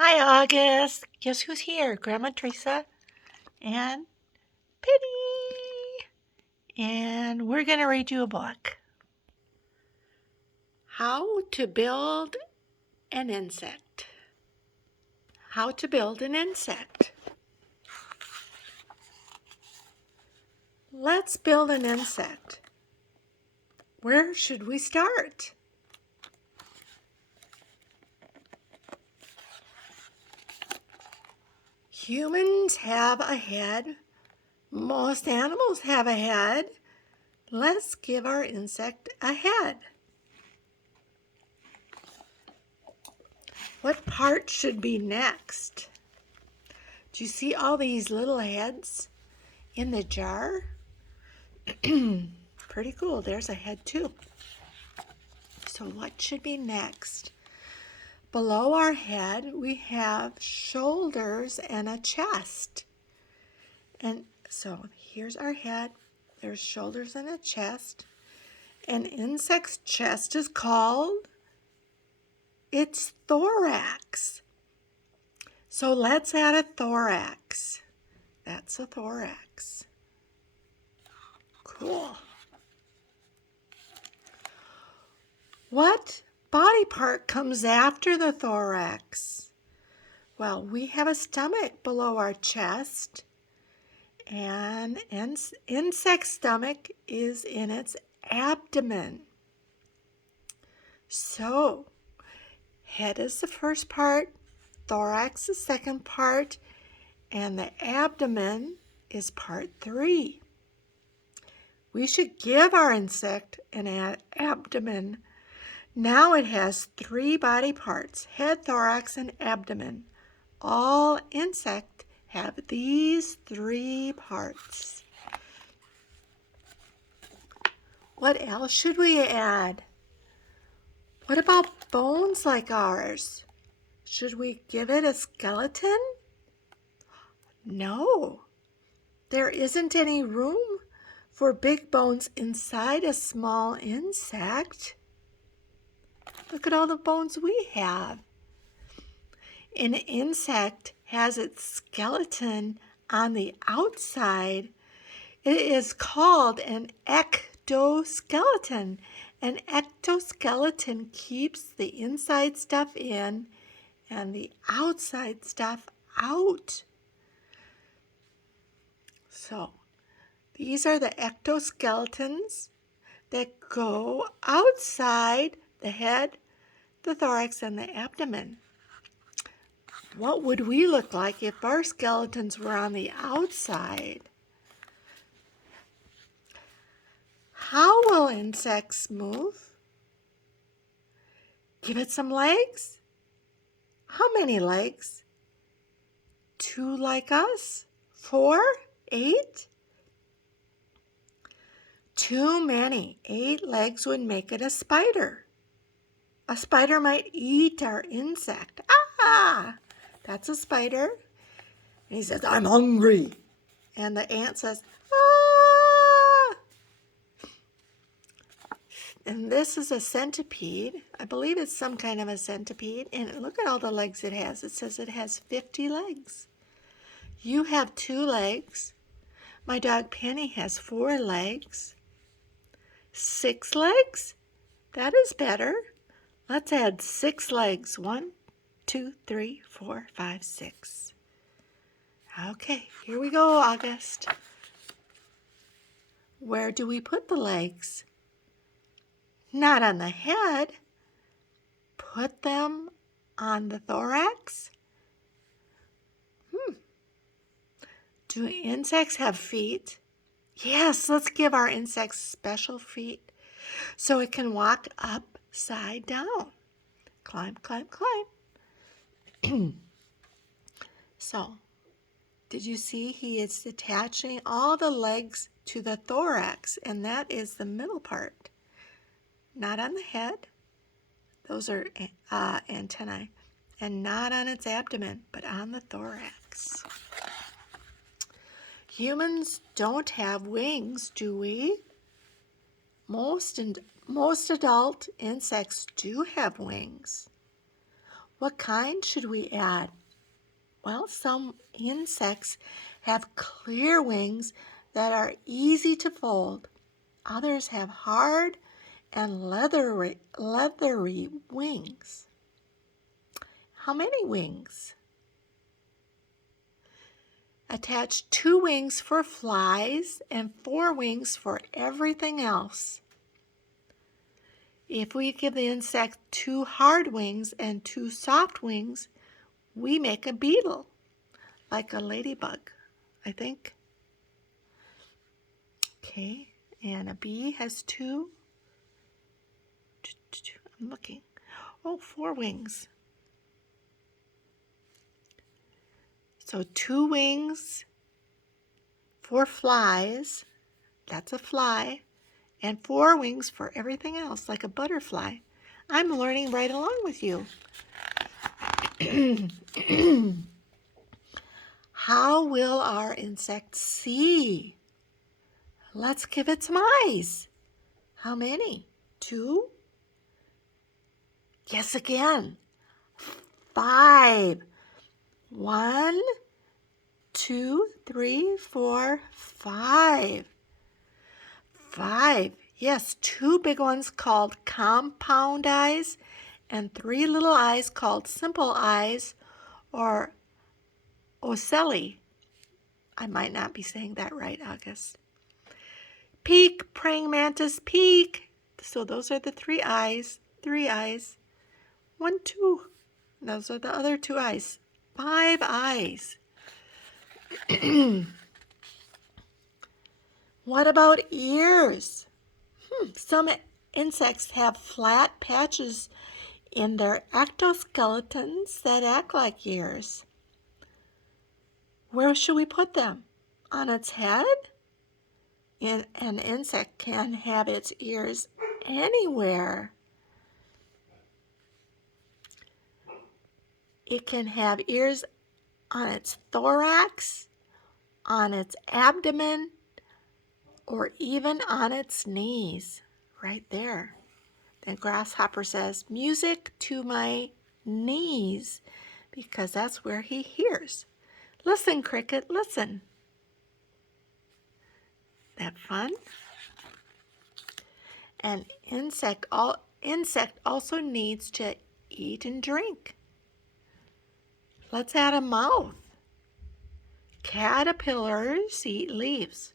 Hi, August. Guess who's here? Grandma Teresa and Penny. And we're going to read you a book. How to build an insect. How to build an insect. Let's build an insect. Where should we start? Humans have a head. Most animals have a head. Let's give our insect a head. What part should be next? Do you see all these little heads in the jar? Pretty cool. There's a head too. So what should be next? Below our head, we have shoulders and a chest. And so here's our head. There's shoulders and a chest. An insect's chest is called its thorax. So let's add a thorax. That's a thorax. Cool. What body part comes after the thorax? Well, we have a stomach below our chest, and insect stomach is in its abdomen. So, head is the first part, thorax the second part, and the abdomen is part 3. We should give our insect an abdomen. Now it has 3 body parts, head, thorax, and abdomen. All insects have these 3 parts. What else should we add? What about bones like ours? Should we give it a skeleton? No. There isn't any room for big bones inside a small insect. Look at all the bones we have. An insect has its skeleton on the outside. It is called an ectoskeleton. An ectoskeleton keeps the inside stuff in and the outside stuff out. So, these are the ectoskeletons that go outside the head, the thorax, and the abdomen. What would we look like if our skeletons were on the outside? How will insects move? Give it some legs. How many legs? 2 like us? 4? 8? Too many. 8 legs would make it a spider. A spider might eat our insect. Ah! That's a spider. And he says, I'm hungry. And the ant says, ah! And this is a centipede. I believe it's some kind of a centipede. And look at all the legs it has. It says it has 50 legs. You have 2 legs. My dog Penny has 4 legs. 6 legs? That is better. Let's add 6 legs. 1, 2, 3, 4, 5, 6. Okay, here we go, August. Where do we put the legs? Not on the head. Put them on the thorax. Do insects have feet? Yes, let's give our insects special feet so it can walk upside down. Climb, climb, climb. So, did you see he is attaching all the legs to the thorax, and that is the middle part. Not on the head. Those are antennae. And not on its abdomen, but on the thorax. Humans don't have wings, do we? Most adult insects do have wings. What kind should we add? Well, some insects have clear wings that are easy to fold. Others have hard and leathery wings. How many wings? Attach 2 wings for flies and 4 wings for everything else. If we give the insect 2 hard wings and 2 soft wings, we make a beetle, like a ladybug, I think. Okay, and a bee has 2. I'm looking. Oh, 4 wings. So 2 wings for flies, that's a fly, and 4 wings for everything else, like a butterfly. I'm learning right along with you. How will our insect see? Let's give it some eyes. How many? 2? Yes, again. 5. 1, 2, 3, 4, 5. 5. Yes, 2 big ones called compound eyes and 3 little eyes called simple eyes or ocelli. I might not be saying that right, August. Peek, praying mantis, peek. So those are the 3 eyes. 3 eyes. 1, 2. Those are the other 2 eyes. 5 eyes. What about ears? Some insects have flat patches in their ectoskeletons that act like ears. Where should we put them? On its head? An insect can have its ears anywhere. It can have ears on its thorax, on its abdomen, or even on its knees, right there. Then Grasshopper says, music to my knees, because that's where he hears. Listen, Cricket, listen. That fun? An insect also needs to eat and drink. Let's add a mouth. Caterpillars eat leaves.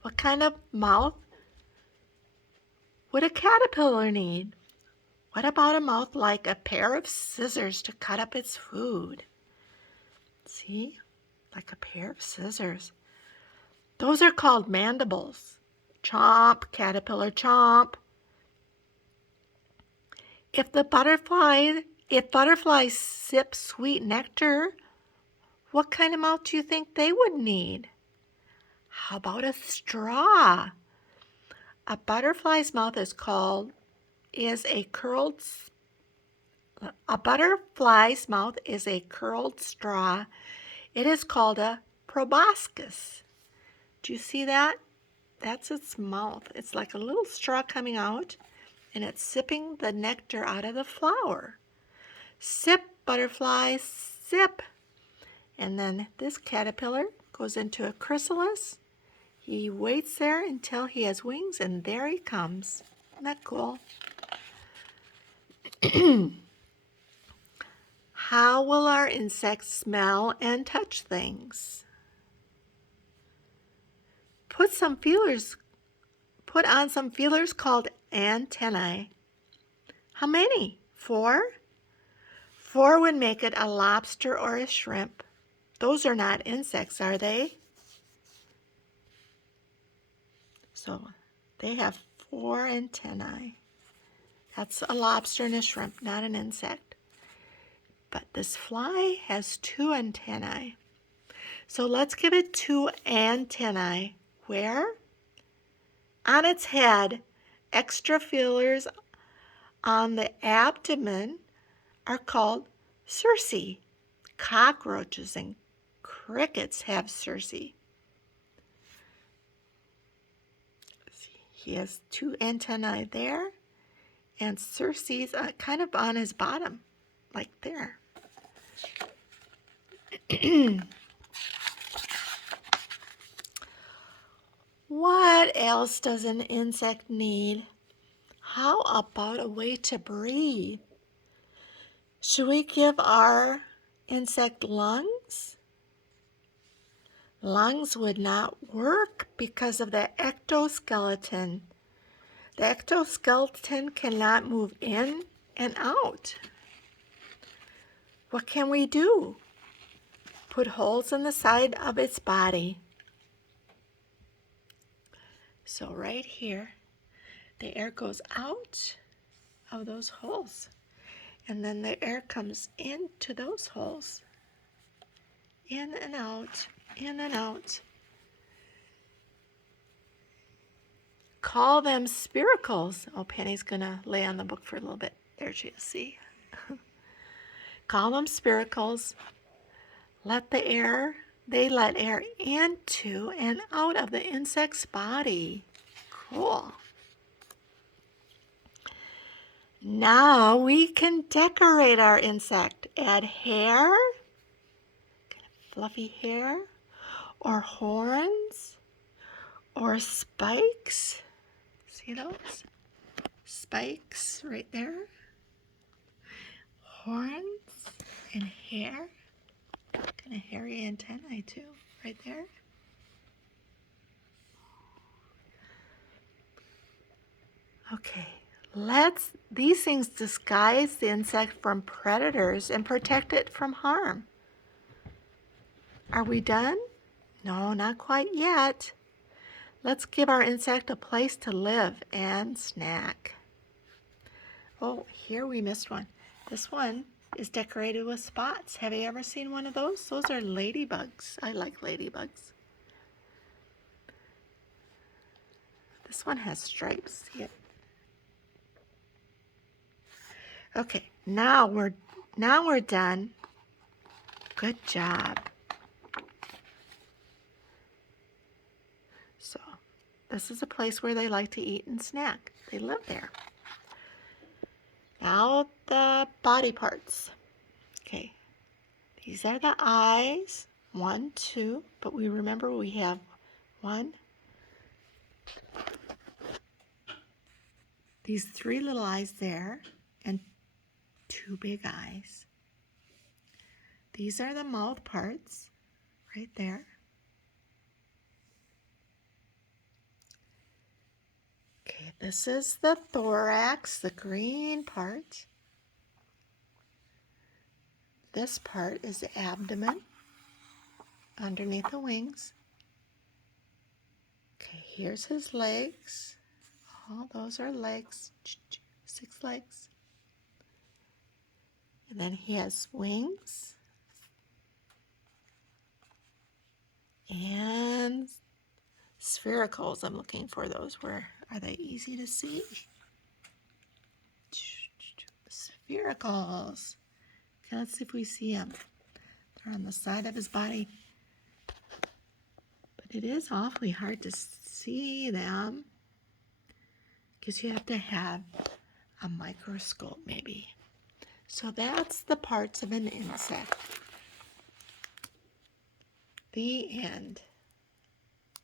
What kind of mouth would a caterpillar need? What about a mouth like a pair of scissors to cut up its food? See? Like a pair of scissors. Those are called mandibles. Chomp, caterpillar, chomp. If butterflies sip sweet nectar, what kind of mouth do you think they would need? How about a straw? A butterfly's mouth is a butterfly's mouth is a curled straw. It is called a proboscis. Do you see that? That's its mouth. It's like a little straw coming out, and it's sipping the nectar out of the flower. Sip, butterfly, sip. And then this caterpillar goes into a chrysalis. He waits there until he has wings, and there he comes. Isn't that cool? How will our insects smell and touch things? Put on some feelers called antennae. How many? 4? 4 would make it a lobster or a shrimp. Those are not insects, are they? So they have 4 antennae. That's a lobster and a shrimp, not an insect. But this fly has 2 antennae. So let's give it 2 antennae. Where? On its head. Extra feelers on the abdomen are called cerci. Cockroaches and crickets have cerci. He has 2 antennae there, and cerci's kind of on his bottom, like there. What else does an insect need? How about a way to breathe? Should we give our insect lungs? Lungs would not work because of the ectoskeleton. The ectoskeleton cannot move in and out. What can we do? Put holes in the side of its body. So right here, the air goes out of those holes. And then the air comes into those holes. In and out, in and out. Call them spiracles. Oh, Penny's going to lay on the book for a little bit. There she is, see? Call them spiracles. They let air into and out of the insect's body. Cool. Now we can decorate our insect. Add hair, fluffy hair, or horns, or spikes. See those? Spikes right there. Horns and hair. Kind of hairy antennae too, right there. Okay, these things disguise the insect from predators and protect it from harm. Are we done? No, not quite yet. Let's give our insect a place to live and snack. Oh, here we missed one. This one is decorated with spots. Have you ever seen one of those? Those are ladybugs. I like ladybugs. This one has stripes. See it? Okay, now we're done. Good job. So, this is a place where they like to eat and snack. They live there. Now the body parts. Okay, these are the eyes. 1, 2, but we remember we have 1. These 3 little eyes there and 2 big eyes. These are the mouth parts right there. Okay, this is the thorax, the green part. This part is the abdomen underneath the wings. Okay, here's his legs. All those are legs. 6 legs. And then he has wings. And sphericals. I'm looking for those. Where are they easy to see? Sphericals. Okay, let's see if we see them. They're on the side of his body. But it is awfully hard to see them because you have to have a microscope maybe. So that's the parts of an insect. The end.